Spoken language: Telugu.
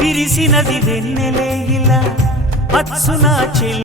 విరిసినది వెన్నెలే ఇలా అచ్చున చెల్లి